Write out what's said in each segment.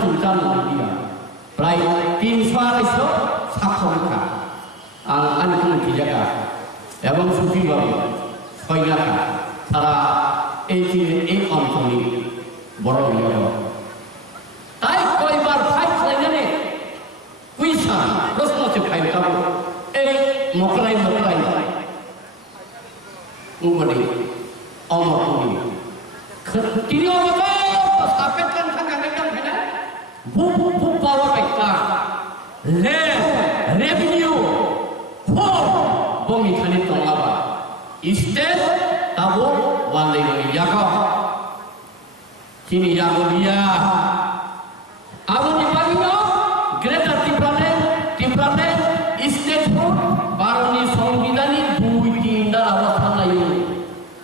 sultan dia prai 300 sakholka an dijaga এবং সুফি বাবু ছয়লাখা সারা এই অঞ্চলে বড় তাই কয়বার ফাইট জানে কুইসা প্রশ্ন হচ্ছে ফাইট এই মকরাই উমরি অমরি তিনি সাপেক্ষান থাকা একদম ফেনা বুক পাওয়ার একটা revenue bom ikhane tongaba istet tabo wale yaga kini yago dia aboni pagino greta tiprane istet ho baroni সংবিধানী 2-3 টা অবস্থা নাই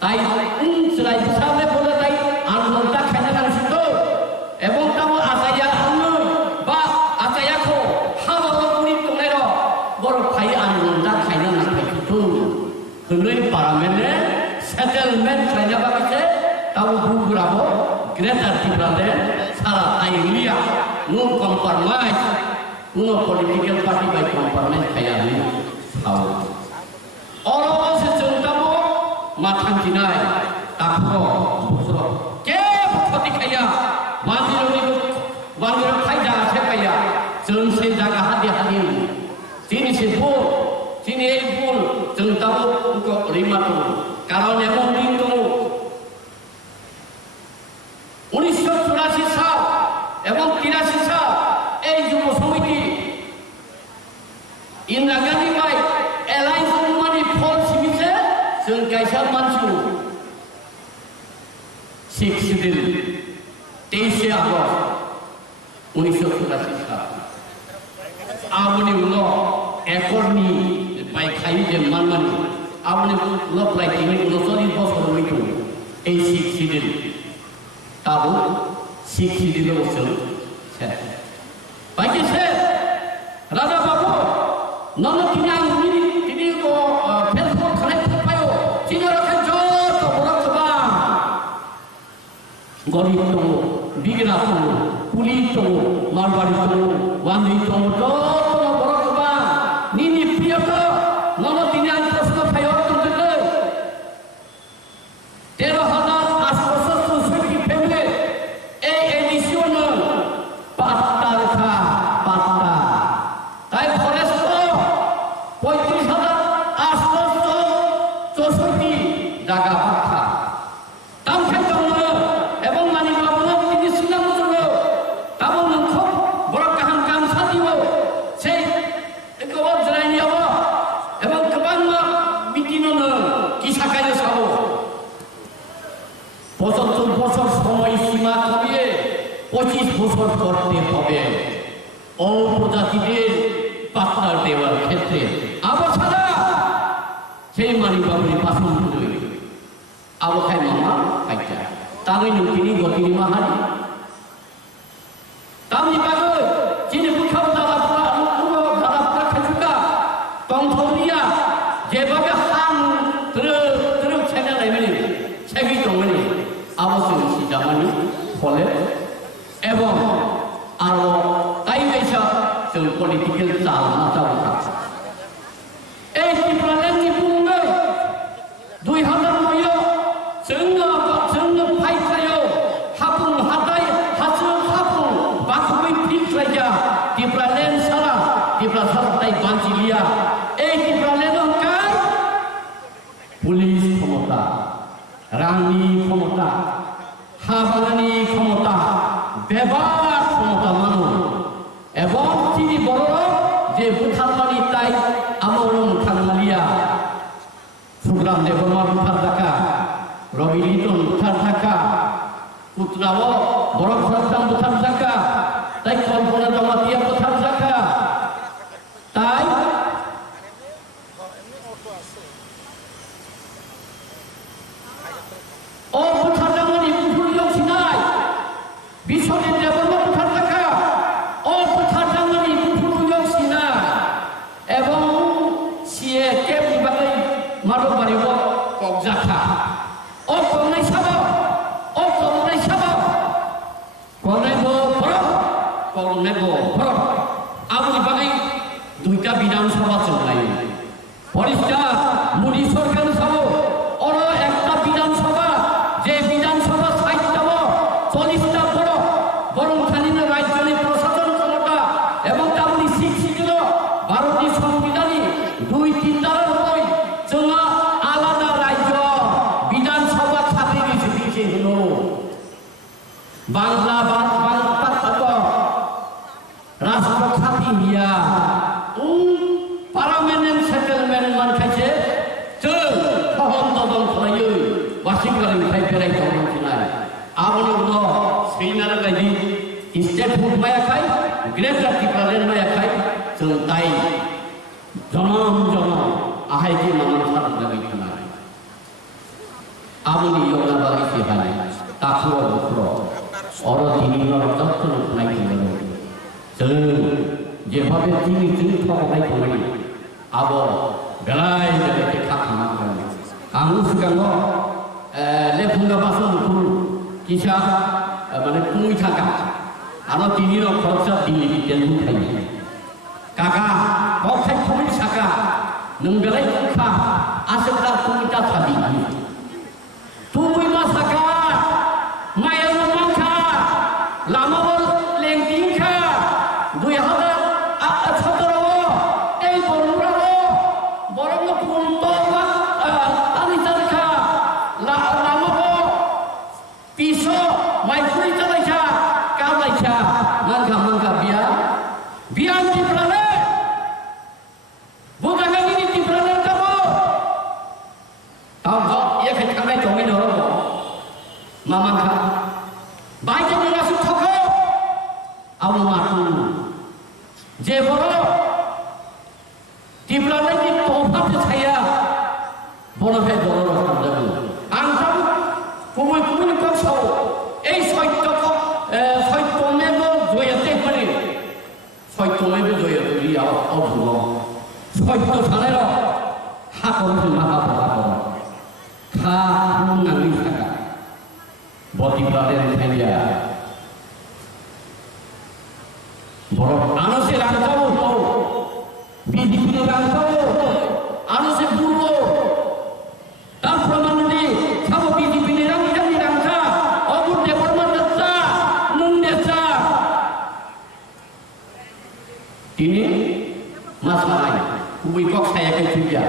তাই উনসরাই হিসাবে বলে তাই আন্দোলনটা খাইনা কানছিল এবং তাও আসাইয়া আন্দোলন বা আসাইয়াখো হাবাবা পুরি তোলের বড় খাই আন্দোলনটা খাইনা না Kemudian parlemennya settlement saja baginya tahu berapa Greta Thunberg salah Thailand nu compromise nu political party by compromise kayak ni tahu orang sejuta mo makan jinai takho busro ke khoti kaya wandir khai jaga se kaya jeng se jaga hati sini sibuk sini pun jeng tahu untuk 5 tahun kalau emang itu 1984 সাল এবং 83 সাল এই যুব সমিতি Indira Gandhi by alliance মানি ফল সিবিছে जों गायसा मानसु 6 दिन 23 August 1984 সাল আমনি উনো একরনি পাইখাই যে মানমানি আমনি লপ লাইকি উনো 40 বছর হইতো এই 6 দিন তাবো 6 দিন বছর বাইকে সে রাজা বাবু নন কিনাই তিনি কো ফেসবুক খানে পায়ো চিনার কাছে তো বড় কবা গরিব তো বিগনা তো পুলিশ তো মারবাড়ি তো ওয়ান্দি তো তো বড় কবা নিনি প্রিয় তো নন কিনাই প্রশ্ন পায়ো তো দিতে 13,864 ফেব্রুয়ারি এই এডিশন পাঁচটা লেখা পাঁচটা তাই ফরেস্ট 35,864 জায়গা পাখা তাম খেতম এবং মানি বাবুনা তিনি সিনাম জন্য তাবো নখ বড় কাহাম কাম সাদিব সেই একবার জরাই নিব এবং গোবাং মিটিনো কি সাকাইলে সাবো 75 বছর সময় সীমা কমিয়ে 25 বছর করতে হবে উপজাতিদের পাট্টা দেওয়ার ক্ষেত্রে আবার ছাড়া সেই মানি বাবুরি পাশন ধরে আবার খাই মামা খাইটা তাই নতুনি গতিনি মাহারি তামনি বাগো চিনি বুখাও দাদা পুরা অনুভব দাদা পুরা খেজুকা তংথরিয়া যেভাবে হাম ত্রু ছেনা লাইমানি সেগি দমনি আবশ্যক সিজামানি ফলে এবং আরো তাই বেশা जों पलिटिकल चाल नाजावता এই ত্রিপুরালেন্ডनि बुंनो 2009 जोंनो फाइखायो हापुं हाथाय हाजो हापुं बाखुबै फिल्ट्राया ত্রিপুরালেন্ড सारा ত্রিপুরা साराय बानजिलिया এই ত্রিপুরালেন্ড কাই পুলিশ ক্ষমতা রানী ক্ষমতা হাবানি ক্ষমতা ব্যবহার ক্ষমতা মানুষ এবং তিনি বড় যে বুথারমানি তাই আমরণ খানমালিয়া সুগ্রাম দেবমার বুথার থাকা রবি লিটন বুথার থাকা পুত্রাও বড় খরদাম বুথার থাকা তাই কল্পনা জমাতিয়া বুথার থাকা তাই ও বুথার জামানি বুথুরিও সিনাই বিশ্বনের দেবমা বুথার থাকা ও বুথার জামানি বুথুরিও সিনা এবং সিয়ে কে বিভাগে মারবারিব কবজাখা ও কমনাই সাবা কমনাই বড় পরিষ্কার মুড়ি সরকার সহ ওর একটা বিধানসভা যে বিধানসভা 60টা 40টা বড় বরং খানিনা রাজ্যের প্রশাসন ক্ষমতা এবং তেমনি শিক্ষিত ভারতীয় সংবিধানে 2-3 ধারার বই চলা আলাদা রাজ্য বিধানসভা ছাপিয়ে দিয়েছে হলো বাংলা রাষ্ট্র খাতি নিয়া পার্লামেন্ট সেটেলমেন্ট মান খাইছে চল ফহম দদল খাইयो ওয়াশিংটন খাই ফেরাই তখন কিনায় আবনো ন সেইনার গাইদি স্টেট ফুড মায়া খাই গ্রেটার টিপ্রালেন মায়া খাই চল তাই জনম আহাই কি মানুষ সারা লাগি কিনায় আবনি ইয়োগা বাগি কি হাই তাকুয়া বক্র অর দিনির তত্ত্ব নাই কিনায় যেভাবে তিনি ঠকাই করি আবার বেলায় বেলায় খাখানা করে আমি সিগাঙ্গ লেফুঙ্গা বাসন ফুল কিসা মানে তুমি থাকা আরো তিনির খরচা দিলি তেলু খাই কাকা কখাই খুবই সাকা নং বেলায় খা আসে তার তুমিটা থাকি তুমি মা সাকা মায়ের মাখা লামাবল লেংটিং খা 2017 এই বড়রা বরং পূর্ণ আনিতারখা লামাব পিস মাইকুরি চালাইছা কালাইছা মানকা বিয়া টিপ্রালে বুদাগানি টিপ্রালে কাবো তাও এখানে থাকাই জমি ধরব মামাখা বাইকে নিরাসু থাকো আবু মাতু যে বড় টিপ্রালে কি তোফাতে ছায়া বড় ভাই বড় রকম যাবে আনসাম কুমি কসও এই সত্যমেব জয়তে পারে সত্যমেব জয়তে অভুব সত্য সালের হাকর মাথা পাকা খা নামি থাকা বটিপ্রালের খাইয়া বড় আনসে রাখবো বিধিগুলো রাখবো আনসে পূর্ব তার প্রমাণ দিয়ে সব বিধিগুলি রাখি রাখা অবুদ্ধে পরমাত্মা নুন্দেসা তিনি মাসাই খুবই কক্ষায় একে চুইয়া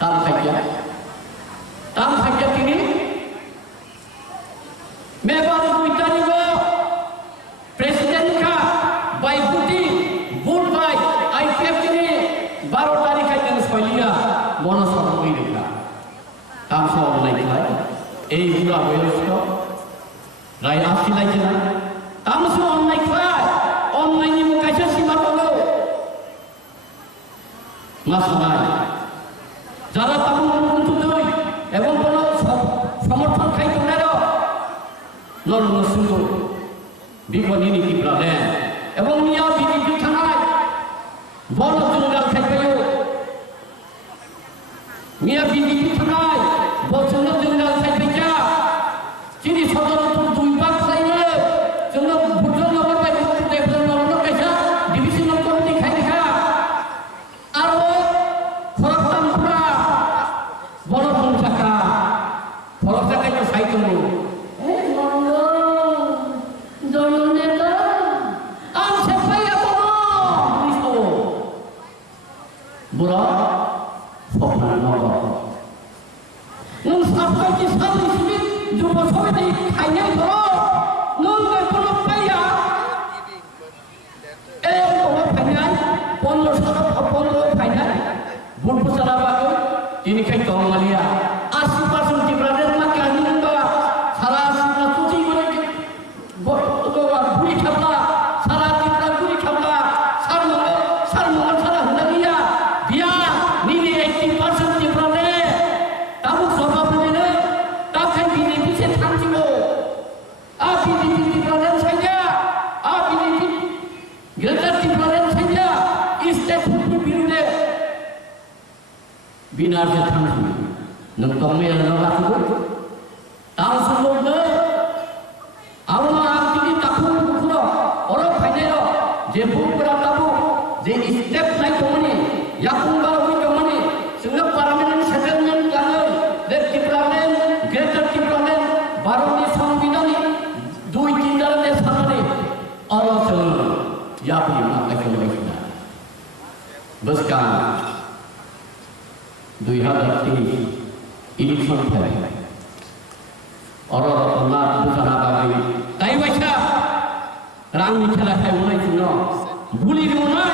তাম থাকিয়া তিনি মেবার বুইতানি প্রেসিডেন্ট কা বাইপুটি বুট বাই আইপিএফ তিনি 12 তারিখে দিন সইলিয়া মনসভা কই দেখা কাম সব নাই খায় এই বুড়া বয়স্ক রায় আসি লাইছে না তামসু অনলাইন খায় অনলাইন নি কাছে সীমা হলো মাসনাই যারা তামু বন্ধু দই এবং কোন সমর্থন খাই তোমরা নরম সুন্দর বিপনি নীতি প্রাণেন এবং মিয়া বিজেপি থানায় বড় জঙ্গল খাইবে মিয়া বিজেপি থানায় বছর জঙ্গল খাইবে যা চিনি সদরপুর 2 ভাগ খাইবে জন্য ভুটন নগর পাই দেবন নগর কাছে ডিভিশনাল কমিটি খাই দেখা আর খরতামপুরা বড় পঞ্চাকা খরতাকাই তো সাইকেল বুড়া স্বপ্ন নগর নং সাবকাই কি সাবি সিবি যুব সমিতি খাইনে ধরো নং কোন পাইয়া এই কোন ফাইনাল 15 ফাইনাল বুট পুচারা বাগো তিনি খাই তমালিয়া 80% টিপ্রাদের মা কানি নবা সারা সারা তুতি করে বড় বুড়ি খাবলা সারা টিপ্রা বুড়ি খাবলা সারমঙ্গল সারা হুনালিয়া বিয়া নিনি 80% টিপ্রাদে তাবু সভা বলে তাকে বিজেপি সে থামছিল আ বিজেপি টিপ্রাদের ছাইয়া আ বিজেপি গ্রেটার টিপ্রাদের ছাইয়া স্টেট ফুড বিরুদ্ধে বিনার যে থামছিল নং তমে রাখবো তার সম্বন্ধে আমরা আজকে তাকু মুখলো ওর ফাইনাল যে বুক করা তাবু যে স্টেপ নাই কমনি ইয়াকুঙ্গা হইতো 2023 ইলেকশন ফেলে অরনা বুঝানা বাবাই তাই বাইছা রাংনি খেলা খাই মনে ছিল গুলির মনে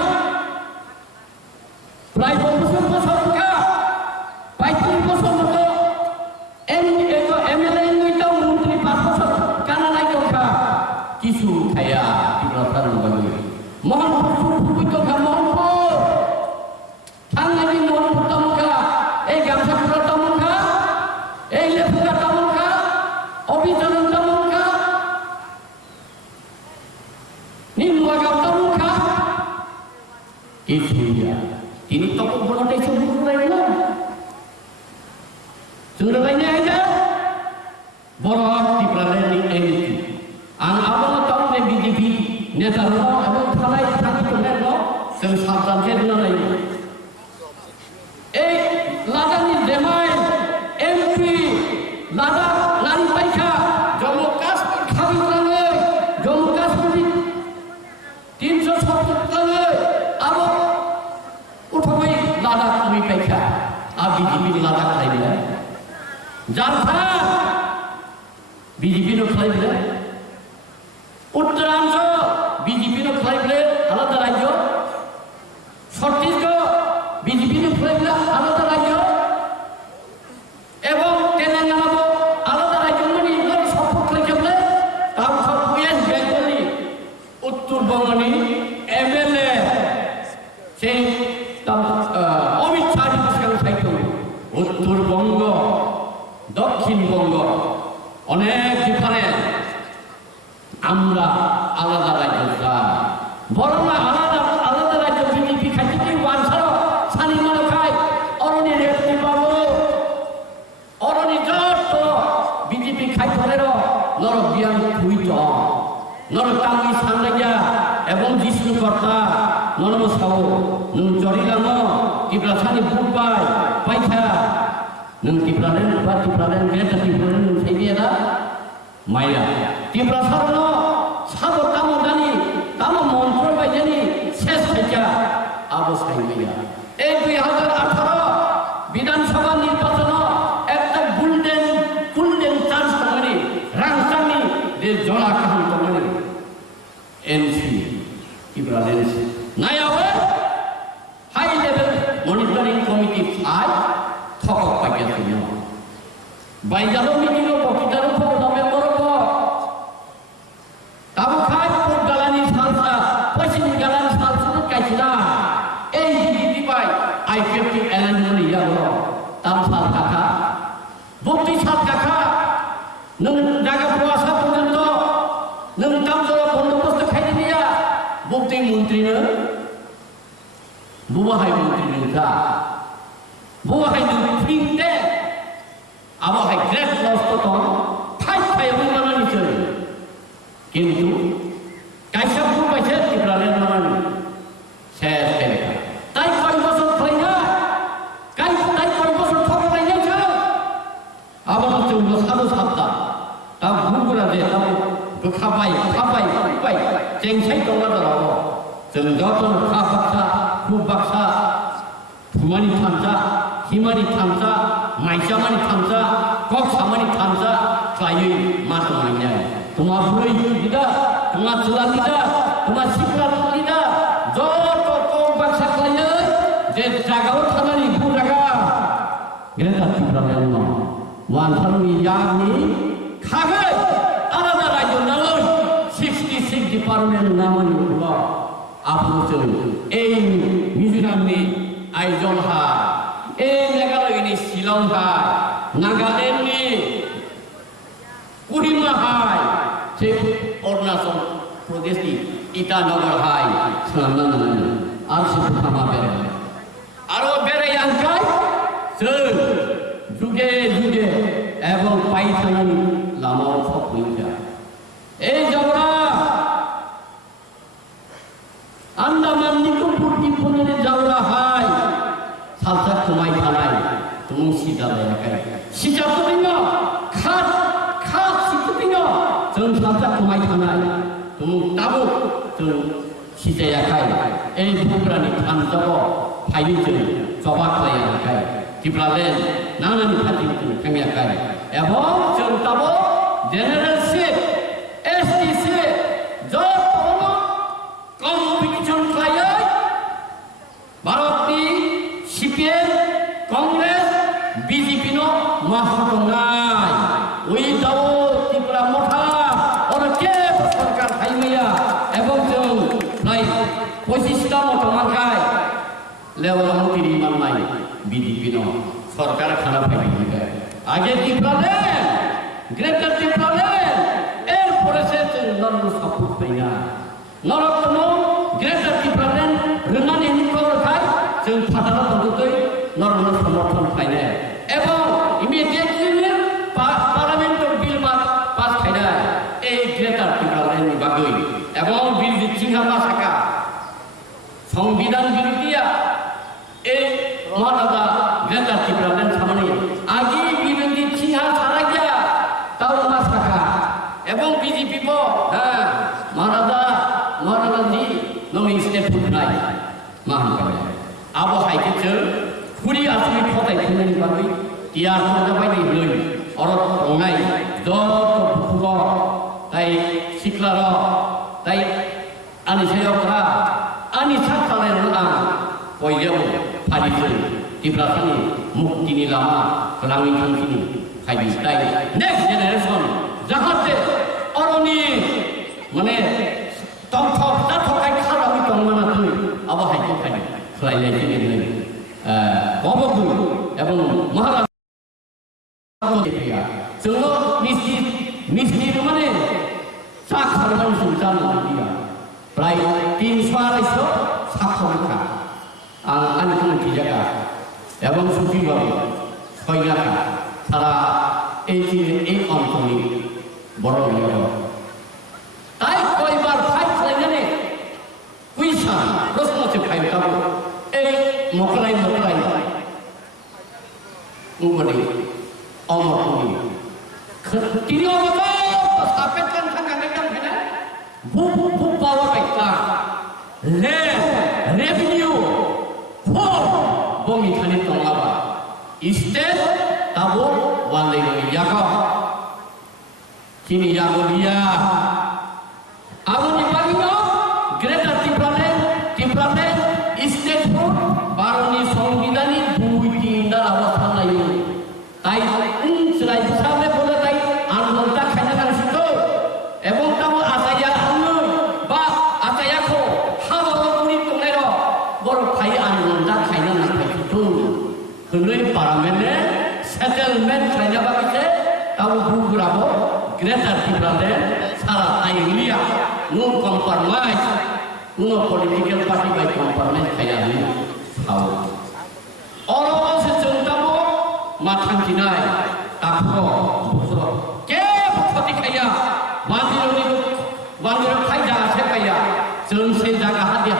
প্রায় 50 বছর কা 35 বছর মতো এমএলএ নইতাও মন্ত্রী 5 বছর কানা নাই কা কিছু খায়া তীব্র সারণ বাগি মোহনপুর ফুবিত খা মোহনপুর থাঙ্গানি মোহনপুর তমকা এই গামছাপুর তমকা এই লেফুকা তমকা অভিযান তমকা নিম্নগাঁও তমকা কিছু ini tokoh bola desa bukan lain sudah banyak aja bola di pelari ini ang abang tahu ni BJP neta lo abang thalai thaki konen lo sesabdan ke dina lain lada ni demai MP lada lari paika Jammu Kashmir khabi lane Jammu Kashmir 370 lane abang उठोई लादा कमी पैसा आप BJP लादा खाई दिया जानता BJP no खाई दिया उत्तरांचल बीजेपी नो खाई दिया अलग राज्य छत्तीसगढ़ बीजेपी नो खाई दिया अलग राज्य एवं तेलंगाना को अलग राज्य में इधर सब खाई दिया तब सब वेस्ट बंगाली उत्तर बंगाली एमएलए से অমিত শাহ সাহিত্য উত্তরবঙ্গ দক্ষিণবঙ্গ অনেক ডিফারেন্ট আমরা আলাদা রাজ্য চাই বরং আলাদা আলাদা রাজ্য বিজেপি খাইতে কি ওয়ানসারও সানি মনে খাই অরণি রেখে পাবো অরণি যত বিজেপি খাইতলেরও নর বিয়ান খুইত নর টাঙ্গি সামলাইয়া এবং জিষ্ণু কর্তা নরম সাও নং জরিলাম টিপ্রা সানি বুপাই পাইছা নং টিপ্রালেন বা টিপ্রালেন গ্রেটা টিপ্রালেন সেইদিয়া মাইয়া টিপ্রা সারন সাবো তামো জানি তামো মন্ত্র বাই জানি শেষ হইছা আবো সাইমিয়া এই 2018 বিধানসভা নির্বাচন একটা গোল্ডেন চান্স তমনি রাংসানি যে জলা কাহান তমনি এনসি টিপ্রালেন নায়াওয়ে হাই লেভেল মনিটরিং কমিটি আই থকক পাইয়া দিও বাইজালো মিটিং বকিটারো ফটো নভেম্বর কো তাবো খাই পুট গালানি সালসা পশ্চিম গালানি সালসা কাইছিনা এই জিডি পাই আইপিএফটি এলানমনি ইয়াবো তাম সাল কাকা বক্তি সাল কাকা নং জায়গা পুয়াসা পর্যন্ত নং তাম জরা বন্দোবস্ত খাইতে দিয়া বক্তি মন্ত্রীনো buahai menteri negara buahai menteri te abahai great loss to thai thai mana ni chai kintu kaisa bu paise tibralen mana ni ses teleka tai koi bosor khaina tai koi bosor thok laina cha abang chung sadu sabda ta bugura de ta khabai cheng sai to la da जों जतन खा बाक्सा खुब बाक्सा फुमानि थामसा हिमानि थामसा माइसामानि थामसा कक्सामानि थामसा खायै माथामानिया তোমার ফুই দিদা তোমার চুলা দিদা তোমার শিকলা দিদা যত কম বাক্সা খাইয়ে যে জায়গাও থানানি ভু জায়গা এটা তিব্রালেন ন ওয়ানসারনি ইয়ানি খাবে আলাদা রাজ্য নয় 66 ডিপার্টমেন্ট নামানি হলো आपको এই মিজোরামনি আইজল হাই এই মেঘালয়নি শিলং হাই নাগাল্যান্ডনি কোহিমা হাই সে অরুণাচল প্রদেশনি ইটানগর হাই সামনান আর সে থামা বেড়ে আরো বেড়ে আনকাই যুগে যুগে এবং পাইথানি লামাও সব হইয়া এই জগড়া আন্দামান নিকোবর দ্বীপপুঞ্জে যাওয়া হয় সালসা তোমায় থানায় তুমি সিজা লাগাই সিজা তুমি খাট সিজা जों सालसा तुम्हाय थानाय तुम ताबो जों सिजायाखाय ए बुग्रानि थानजाबो फाइनि जों जबा खालायाखाय 디플라렌 나는 파티는 강약가이 에봉 정타보 제너럴시 SDC 저토노 컴피티션 클라이어 마로티 CPN Congress BJP no महासंघाई वही दावो त्रिपुरा मोठा और के सरकार थाइमैया एवं जों नाय पसिस्ता मतो मानखाय लेवल मंत्री माननाय बीजेपी नो सरकार खाना फाइबाय आगे त्रिपुरा ग्रेटर त्रिपुरा एर परेसे जों नरनो सापोर्ट फैना नरकनो ग्रेटर त्रिपुरा रोनानि निकलखाय जों फादारा दंगै नरनो समर्थन खायने एवं इमिडिएटली पार्लियामेंट बिल पास खायना ए ग्रेटर त्रिपुरानि बागै एवं बिल जिंगा मासाका संविधान बिरुदिया ए मानदा ग्रेटर त्रिपुरानि सामने आगे बिरुदि जिंगा सारा गया ताउ मासाका एवं बीजेपी को मानदा जी नोंनि स्टेट फुनाय मा होनबाय आबो हायकेसो पुरी आसुनि फथायफिननायनि बागै तियार खालामबाय नै अरत रंनाय जत बुखुग ताइ सिख्लार ताइ आनि सायावफ्रा आनि साखालायनो आं बयजों फारिजों त्रिपुरानि मुक्तिनि लामा गोनांनि थांखिनि फायबिथाय नेक्स्ट जेनेरेशन जाहाथे अरनि माने तंथक जाथखाय खालामि दंमानाखै आबो हायके फायनो खालायनायनि गेजेरजों गबगु एवं महाराष्ट्र जोङो मिस्नि माने साखारमान सुलतान दिया प्राय 300 साखारखा आं आंनि जायगा एवं सुफिबाबो सयलाखा सारा এই অঞ্চলে বড় হলো তাই কয়বার ফাইট খাইনানে কুইসা প্রশ্নতে ফাইট খাবো এই মকলাই উমনি অমরনি তিনি অমত সাপেট কান থাকানে কান ফেনা বুক পাওয়ার বাইতা লে রেভিনিউ ফো বমি খানি তলাবা স্টেট তাবো ওয়ালে ইয়াকা kini yago dia awuni bagino greater Tipranen state food baroni সংবিধানী 2-3 টা অবস্থান নাই তাই সেলাই হিসাবে বলে তাই আন্দোলনটা খাইনা কানছিল এবং তাও আতায়া আনু বা আতায়াখো হাবরনি তংনাইর বড় ফাই আন্দোলনটা খাইনা না খাইতো হলই পার্লামেন্টে সেটেলমেন্ট খাইনা বাকিছে তাও বুগরাবো Greater Tipranen salah Thailia no compromise no political party by compromise kaya ni how orang sejengkamo matang jinai takho busro ke khoti kaya mandir kaya se kaya jeng se jaga hati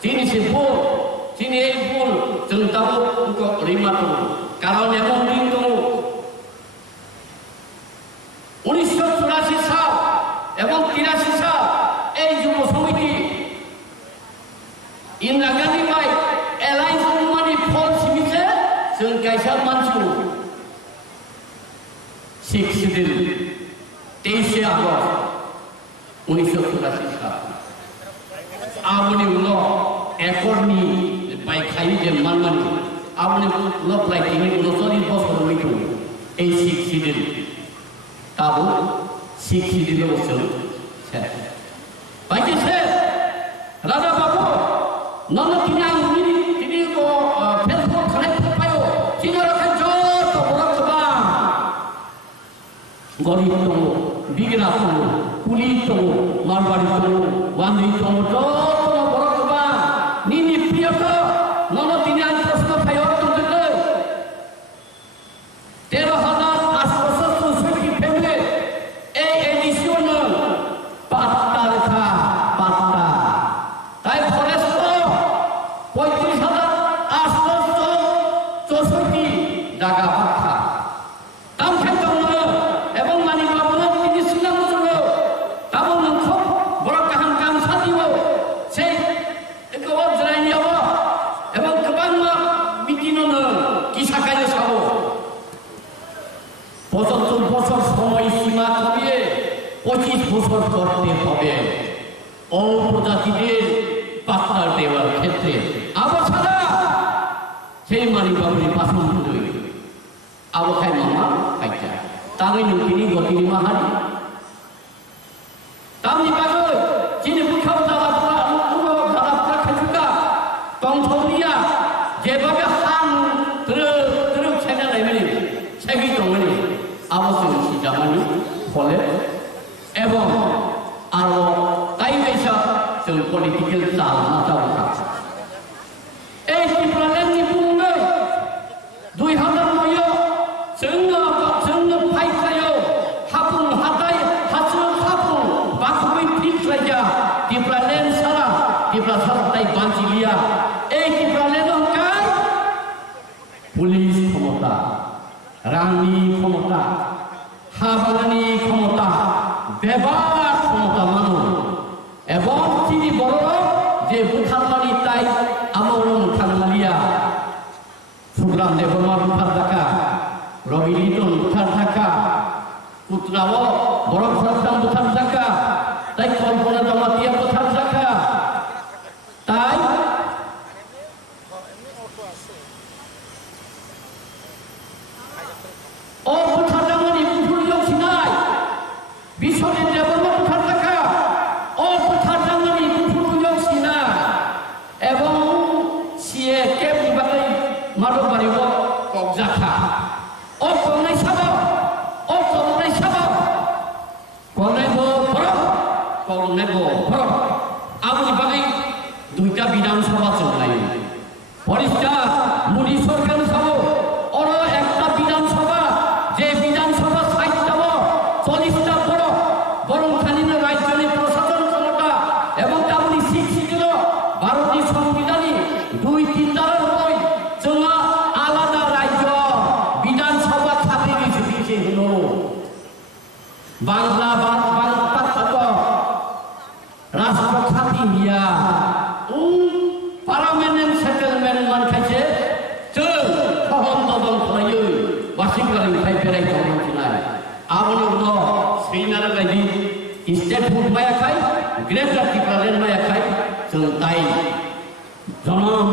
sini se pun sini pun jengkamo untuk lima tu kalau memang itu 1984 সাল এবং 83 সাল এই যুব সমিতি ইন্দিরা গান্ধী ভাই alliance মানি ফল সিমিছে जों गायसा मानसिखौ 6 दिन 23 আগস্ট 1984 সাল आबनि उनाव एकरनि बायखायो जे मानमानि आबनि उनाव लाइटिनि 39 বছর হইতো এই 6 दिन ताबो सिखि दिलौसो से बायके से राजा बाबू नन तिना तिनी को फेसबुक खाने पायो तिनर खजो तो बरकबा गरीब तो बिगना तो पुली तो मारवाड़ी तो वांदी तो बरकबा निनी प्रिय तो नन तिना प्रश्न पायो तो दे 13,000 7 75 বছর সময়সীমা কমিয়ে 25 বছর করতে হবে উপজাতিদের পাত্তা দেওয়ার ক্ষেত্রে। আবার ছাড়া সেই মানিকবাবুর পাশন ধুই আবো খাই মামা খাইছা তাই নুকিনি গতিনি মাহারি তামনি বাগৈ চিনি বুখাও দালাপুরা দালাপুরা খাইছুকা টংথৌরিয়া যেভাবে হান ত্রুক ছেড়ে নেবেনি সেগি দংনি আবশ্যক সিজামানি ফলে এবং আরো তাই বেশা जों पलिटिकेल चाल नाजावखा এই ত্রিপুরালেন্ডनि बुंनो 2009 जोंनो फाइखायो हापुं हाथाय हासु हापुं बाखुबै फिक्लाया ত্রিপুরালেন্ড सारा ত্রিপুরা साराय बांचिलिया এই ত্রিপুরালেন্ড काय पुलिस क्षमता रांनि क्षमता हाबानि क्षमता बेबार क्षमता मानो এবং তিনি বড় যে বুথারমানি তাই আমরণ থানমালিয়া সুগ্রাম দেবমা বুথার থাকা রবি লিটন বুথার থাকা পুত্রাও বড় খরদাম বুথার থাকা তাই কল্পনা জমাতিয়া বুথার থাকা তাই ও বুথার জামানি বুথুর যোগ সিনাই বিশ্বজিৎ দেবমা বুথার থাকা ও বুথার জামানি বুথুর যোগ সিনা এবং সিয়ে কে বিভাগে মারবারিব কবজাখা ও কংনাই সাবা কংনাইব বড় কংনাইব বড় আবু বিভাগে দুইটা বিধানসভা চলাই পরিষ্কার মোদী সরকার সব ওর একটা বিধানসভা যে বিধানসভা 60টা 40টা বড় বরং খালি না রাজ্যের প্রশাসন ক্ষমতা এবং তেমনি শিক্ষিত ভারতীয় সংবিধানে 2-3 ধারার বই চলা আলাদা রাজ্য বিধানসভা খাতে দিয়েছে হলো বাংলা রাষ্ট্র খাতি হিয়া পার্লামেন্ট সেটেলমেন্ট মান খাইছে जों सहन दबन खालायो वासिंगारनिफ्राय बेरायथाव मोनथिनाय आबोनि उनाव सैनारा बायदि स्टेट फुड मायाखाय ग्रेट टिप्रालेन्ड मायाखाय जों ताय जनम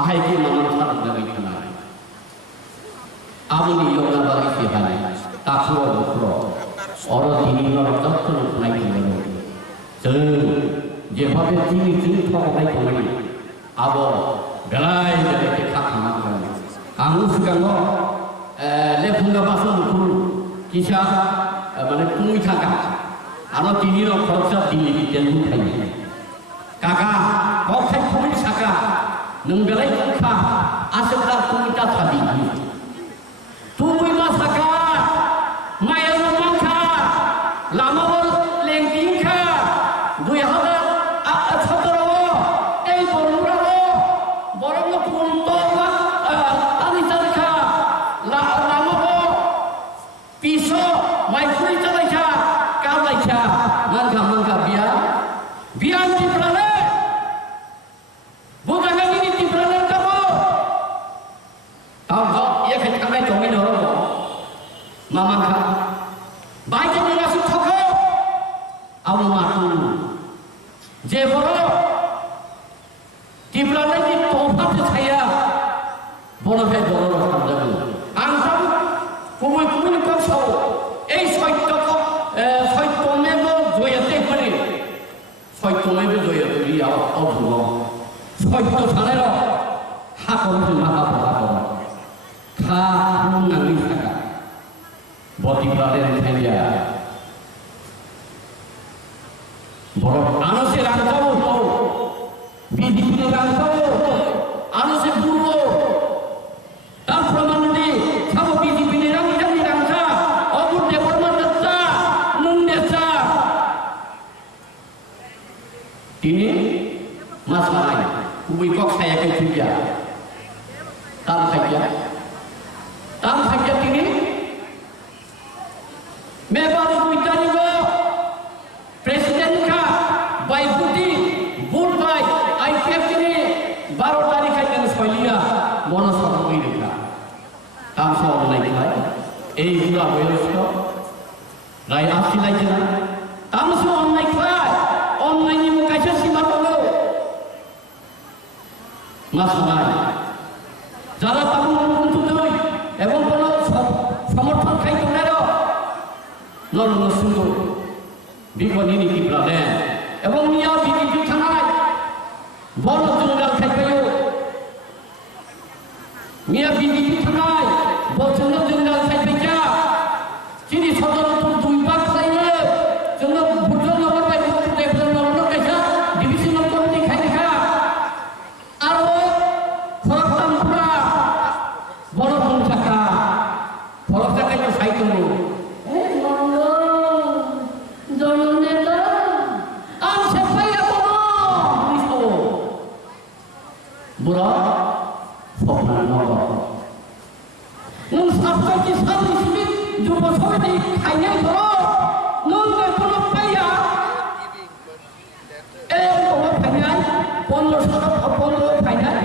आहायदि मामान सारनाय थानाय आबोनि योगाबारि सिहाय ताखुर बखुर अर दिनिनो दत्तन खुनाय थानाय जों जेभाबे दिनि थगायनाय थानाय आबो बेलाय बेलाय खाखानांगोन आं सिगाङाव लेफुंगा बासन खुल किसा माने फुंनि थाखा आरो दिनि खरसा दिनि बिटेल थायो काका गखाय फुंनि साका नों बेलाय खा आसेदा फुंनि ता थादि तुमुय मा साका माया माखा लामाव लेंगिंखा 2017 এই বড়রা বরং পুন্ত আনিসারখা লামাব পিছো মাইকুই চালাইছা কালাইছা মানকা বিয়া টিপ্রালে বুগাগানি টিপ্রালে কাবো তাও এখানে কামাই জমি নরো মামাখা বাইকে নিরাসু থাকো আউ মাতু যে বড় টিপ্রালেনি তৌফাতে ছায়া বড় ভাই বড় রকম যাবে আনসাম কুমুই কসও এই সত্যমেব জয়তে পারে সত্যমেব জয়তে অভুব সত্য ছাড়ের হাকর হাকর খা নামি থাকা বটিপ্রালেন থাইয়া বড় আনসে রান্তাও বিধিতে রান্তাও আনসে পূর্ব তার প্রমাণে সব বিধিতে রান্তা অবুর্দে বর্মাদত্তা নুন্দেসা তিনি মাসাই কুবই কক্সায়াকে থুইয়া তাম খাইয়া তিনি মেবার বুইতানিব প্রেসিডেন্ট কা বাইপুতি ভোট বাই আইপিএফ তিনি 12 তারিখ আইতেন সইলিয়া মনসভা কই রেখা কাম সব নাই ভাই এই বুড়া বয়স্ক রায় আসছিলাইছে না তামসে অন্যায় খায় অন্যায় নিয়ে কাছে সীমা হলো মাস নাই যারা তাবু কিন্তু নয় এবং কোন সমর্থন খাইতে পারে নরম সুন্দর বিপদী নীতি প্রাণে এবং নিয়া বিজেপি থানায় বড় জঙ্গল খাইবে মিয়া বিজেপি থানায় বছর জঙ্গল খাইবে যা চিনি সদরত দুই ভাগ চাইলে জন্য ভুটন নগর পাই দেখলেন নগর কাছে ডিভিশনাল কমিটি খাই দেখা আর খরতাম পুরা বড় বড় টাকা খরচ টাকায় তো সাইকেল বুড়া স্বপ্ন নগর নং সাতটি সাতটি শিবির যুব সমিতি খাইয়ে ধরো নং কোনো পাইয়া এই কোনো ফাইনাল 15 ফাইনাল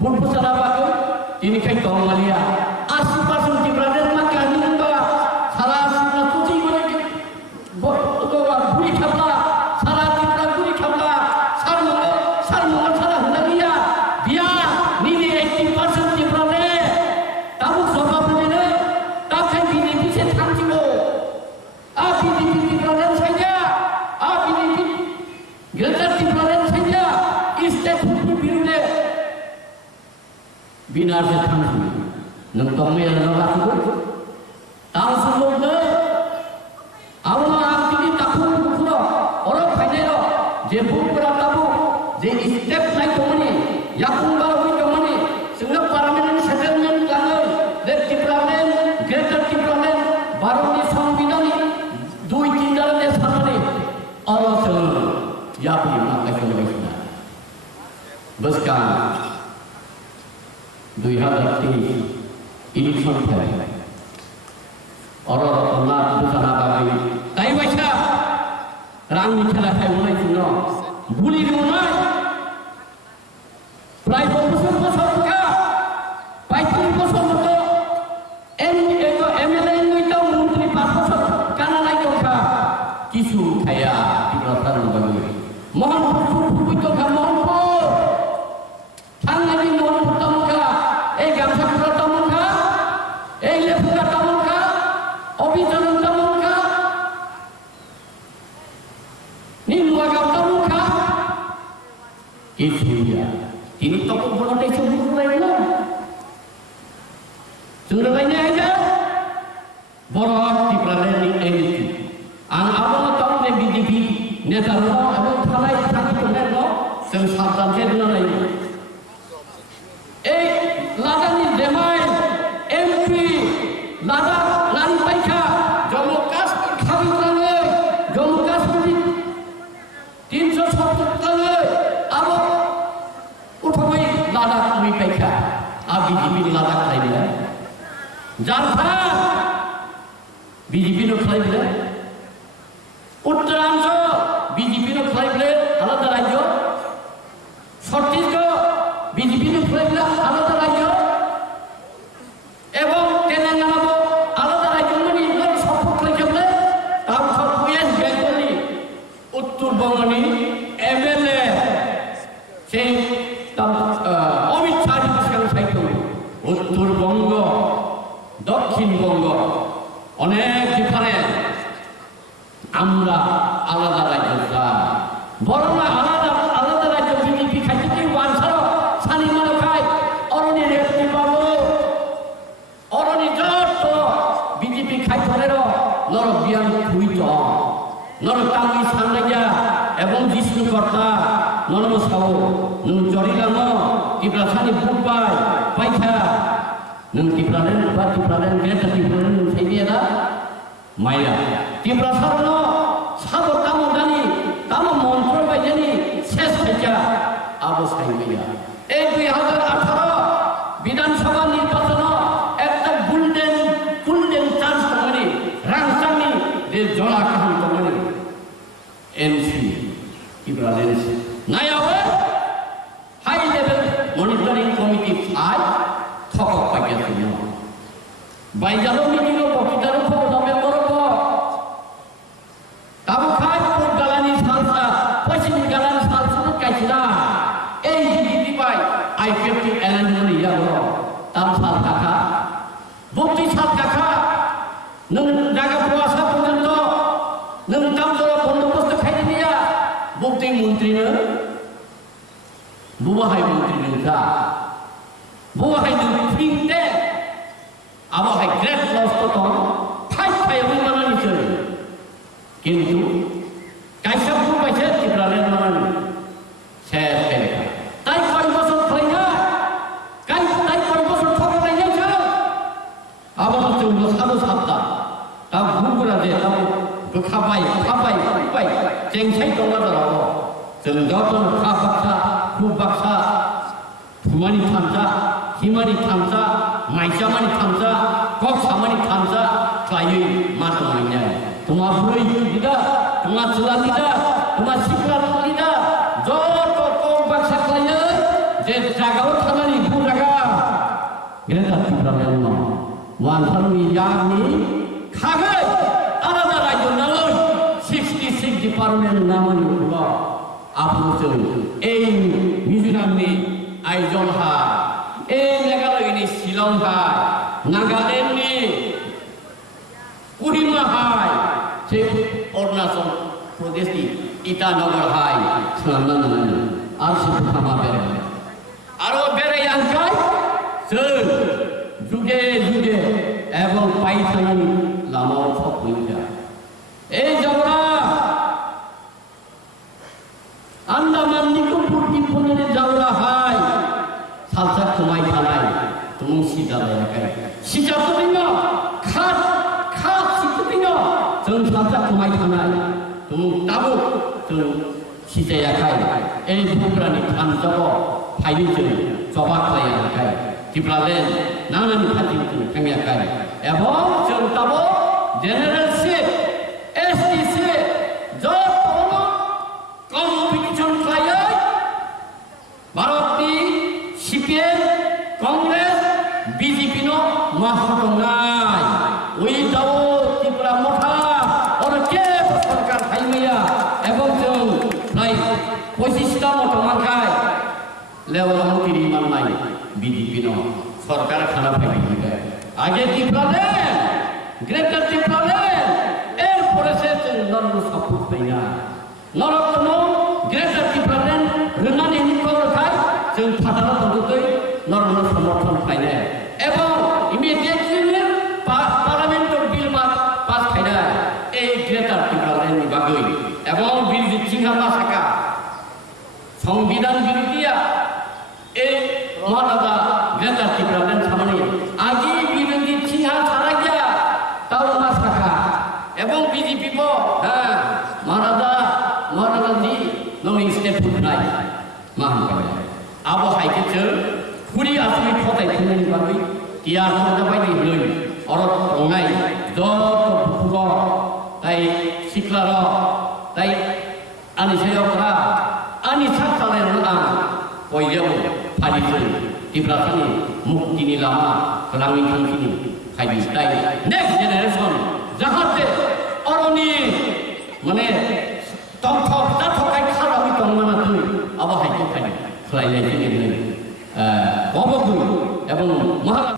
ভোট প্রচার বাকি তিনি খাই তমালিয়া 80% টিপ্রাদের মাকে আনন্দ সারা সারা তুই করে বুড়ি খাবলা সারা টিপ্রা বুড়ি খাবলা সার মঙ্গল সারা হুন্ডালিয়া বিয়া নিলে 80% টিপ্রাদে তাবু সভা বলে তা খাই বিজেপি সে থামছিল আর বিজেপি টিপ্রাদের সাইজা আর বিজেপি গ্রেটার টিপ্রাদের সাইজা স্টেট বিরুদ্ধে binar se থামছিল নং তমে রাখবো তাও সম্ভব আমরা আপনি তাকুন পুরো ওর ফাইনাল যে ভোট করা তাবো যে স্টেপ নাই তমনে ইয়াকুঙ্গা হই তমনে সিঙ্গা পার্লামেন্ট সেটেলমেন্ট কানে যে টিপ্রামেন্ট গ্রেটার টিপ্রামেন্ট ভারতীয় সংবিধানে 2-3 দলের সামনে অরস ইয়াপি মাকা চলে গেছে বসকা 2023 ইলেকশন ফেলে অরনা বুঝানা বাবাই তাই পয়সা রাঙ্গি খেলা খাই মনে ছিল গুলির মনে প্রায় 50 বছর টাকা 35 বছর মতো এমএলএ নইতাও মন্ত্রী 5 বছর কানা নাই কথা কিছু খায়া টিপ্রাতার বাবাই মোহনপুর ফুটবুই তো মোহনপুর থাঙ্গানি মোহনপুর তামকা এই গামছা পুরা তামকা এই লেফুকা তামকা অভিযান তামকা নিম্বা গাম তামকা কিছুইয়া তিনি তো বলতে শুরু করলেন না শুনতে পাইনি আইনা বড় টিপ্রাদের এই আং আবহাওয়া তখন বিজেপি নেতারা এবং থানায় থাকিত নেন সে সাবধান খেয়ে নাই এই লাদানি দেমাই এমপি লাদা লাল পাইখা জম্মু কাশ্মীর খাবি করে জম্মু কাশ্মীর 370 টাকা আবার উঠবাই লাদা তুমি পাইখা আর বিজেপি লাদা খাই দিলা জারফা বিজেপি খাই দিলা উত্তরাঞ্চল বিজেপি খাই দিলে আলাদা রাজ্য ছত্তিশগড় বিজেপি ফেলে আলাদা রাজ্য এবং তেলেঙ্গানা আলাদা রাজ্য মানে সপোর্ট রেখে তাও সব ওয়েস্ট বেঙ্গলি উত্তরবঙ্গনি এমএলএ সেই অমিত শাহ সাহিত্য উত্তরবঙ্গ দক্ষিণবঙ্গ অনেক ডিফারেন্ট আমরা আলাদা রাজ্য চাই বরং আলাদা আলাদা রাজ্য বিজেপি খাইতে কেউ বাঞ্ছারও সানি মনে খায় অরণি রেখে পাবো অরণি যত বিজেপি খাই ধরের নর বিয়ান খুইত নর কামি সান্দাইয়া এবং বিষ্ণু কর্তা নরম সাও নং জরিলাম টিপ্রা সানি বুক পাই পাইখা নং টিপ্রালেন বা টিপ্রালেন গ্রেটার টিপ্রালেন সেইদিয়া মাইয়া টিপ্রা সারনো সাগর তামো জানি তামো মন্ত্র পাই জানি শেষ হইয়া অবস্থায় হইয়া এই 2018 বিধানসভা নির্বাচন একটা গোল্ডেন চান্স তমনি রাংসানি যে জলা কাহিনী তমনি এনসি ইব্রাহিম নায়াওয়ে হাই লেভেল মনিটরিং কমিটি আজ থক পাইয়া বাইজানো মিটিং বক্তৃতার উপর তবে করব তাবো খাই পূর্ব গালানি সালসা পশ্চিম গালানি সালসা কাইছিলা এই জিডি পাই আইকেপটি এলানমনি ইয়াবো তাম সাল টাকা বক্তি সাল টাকা নং জায়গা পুয়াশা পর্যন্ত নং তাম জোড়া বন্দোবস্ত খাইতে দিয়া বক্তি মন্ত্রীনো বুবাহাই মন্ত্রী নংকা বুবাহাই নং ফিংতে আবহাই গ্রেট লস তো ফাইট ফাই মানানি চলে কিন্তু কাইসা ফুল পাইছে ত্রিপুরালের মানানি শেষ তাই কয় বছর হয় না তাই কয় বছর ঠকে নাই যাইছে আবার চলল সাধু সাতটা তাও ঘুরঘুরা যে তাও খাবাই চেংসাই দঙ্গা দাঁড়াবো जों गावनो खा बाक्सा खुब बाक्सा फुमानि थामसा हिमानि थामसा माइसामानि थामसा कक सामानि थामसा क्लायै माथा मोननाय তোমার বুড়ি দিদা তোমার চুলা দিদা তোমার শিকলা দিদা যত কক বাক্সা ক্লাयै যে জায়গাও থানানি ভু জায়গা এটা ত্রিপুরার ন ওয়ানথানি ইয়ানি খাগে আলাদা রাজ্য নয় 66 ডিপার্টমেন্ট নামানি হলো आपको এই মিজোরামনি আইজল হাই এই মেঘালয়নি শিলং হাই নাগাল্যান্ডনি কুহিমা হাই সে অরুণাচল প্রদেশনি ইটানগর হাই খালামनानै আর সে খামা বেরে আরো বেরে আনকাই जों যুগে যুগে এবং পাইথানানি লামাও সফলতা এই জগরা আন্দামান নিকুম্পুর টিপুনের যাওয়া হয় সালসা কমাই খালাই তুমি সিজা লাগাই সিজা তো দিন খাট খাট সিজা দিন जों সালসা কমাই খালাই তুমি তাবো जों সিজায়া খাই এই বুকরানি খান যাব ফাইলি जों জবা খাই খাই টিপ্রালে নানানি খাতিন খামিয়া খাই এবং जों তাবো জেনারেল শিপ এসটিসি যত কম্পিটিশন খাইয়ে ভারতনি সিপিএম কংগ্রেস বিজেপি নো মাহত নাই ওই দাও ত্রিপুরা মোটা অরকে সরকার খাইমিয়া এবং जों প্রায় 25টা মতো মানখাই লেওয়া মন্ত্রী মাননাই বিজেপি নো সরকার খানা ফাইবে আগে ত্রিপুরালে গ্রেটার ত্রিপুরালে এর পরে সে নরম সাপোর্ট পাইনা নরকনো গ্রেটার ত্রিপুরালেন রনানি নিকল খাই जों ফাটারা বন্ধুই নরম সমর্থন পাইনা এবং ইমিডিয়েটলি পার্লামেন্টের বিল পাস খাইনা এই গ্রেটার ত্রিপুরালেন বাগৈ এবং বিরোধী সিংহা মাসাকা সংবিধান বিরোধীয়া এই মহারাজা গ্রেটার ত্রিপুরালেন সামনে আগে বিরোধী সিংহা ছাড়া গিয়া তাও মাসাকা এবং বিজেপি কো হ্যাঁ মহারাজা মহারাজাজি नोंनि स्टेट फुनाय माहान बाय आबो हाइकेचो पुरी आसमि फटाय थुनायनि बागै टियार होना बायदि नै अरत रंनाय जत बुखुग ताइ सिख्लार ताइ आनि सायावरा आनि साथाले आं बययाव फालिसै टिप्रासानि मुक्तिनि लामा लांनि थांखिनि फाइबि ताइ नेक्स्ट जेनारेशन जाहाथे अरनि माने तंथक जाथकाय खालामि दंमाना तुइ आबहावाखौ फाइनाय खालायनाय जोंनि अबगुन এবং মহারাজ